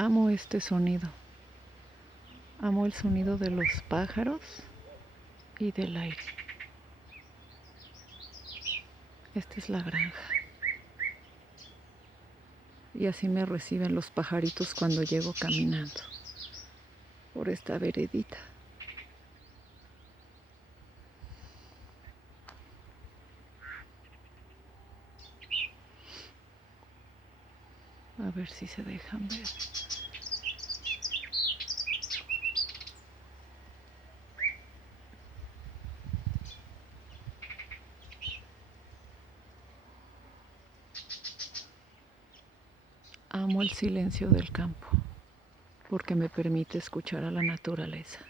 Amo este sonido. Amo el sonido de los pájaros y del aire. Esta es la granja. Y así me reciben los pajaritos cuando llego caminando por esta veredita. A ver si se dejan ver. Amo el silencio del campo porque me permite escuchar a la naturaleza.